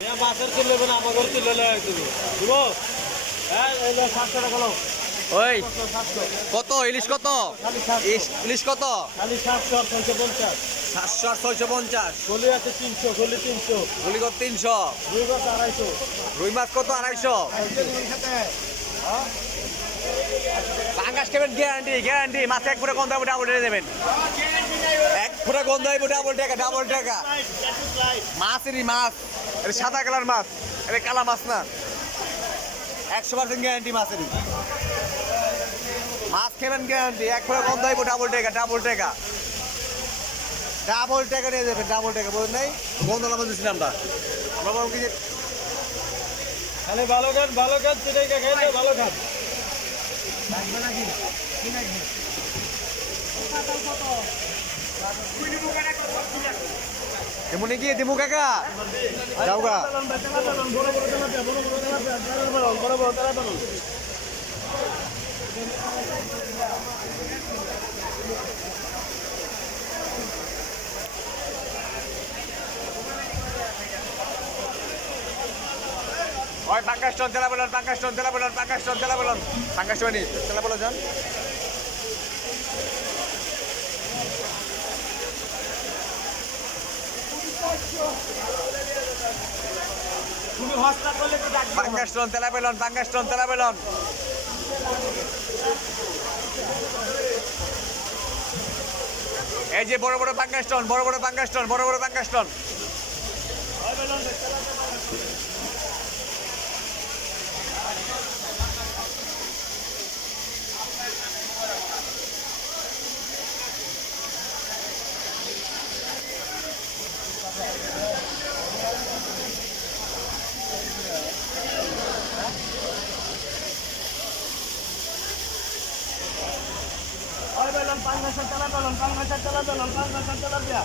মাছের তুললে না আমাদের তুললে দিব হ্যাঁ 700 টাকা লোক ওই কত ইলিশ কত ইলিশ কত খালি 700 আর 650 700 আর 650 গলি আছে 300 গলি 300 গুলি কত 300 রুই মাছ 250 রুই মাছ কত 250 পাঙ্গাস কেবেন গ্যারান্টি গ্যারান্টি মাছ এক ফুটে গন্ধ ডাবল টাকা দেবেন এক ফুটে গন্ধ হইব ডাবল টাকা মাছেরই মাছ এটা সাদা কালার মাছ এটা কালা মাছ না 100% গ্যারান্টি মাছেরই মাছ খেবেন গ্যারান্টি এক ফুটে গন্ধ হইব ডাবল টাকা নিয়ে যাবেন ডাবল টাকা বলেন নাই গন্ধ নামা দিচ্ছিলাম আমরা বলুন কি যে খালি ভালো খান সেটাই খাইলে ভালো খান লাগবে নাকি কি লাগবে এমনি কি দিমু কাকা যাও গা ওই পাঙ্গাস টন তেলা বলুন পাঙ্গাস টন তেলা বলুন পাঙ্গাস টনি তেলা বলো যান তুমি হস্তা করলে তো ডাকবে পাঙ্গাস টন তেলা বলুন এই যে বড় বড় পাঙ্গাস টন পাঙ্গাসের তেলা বেলন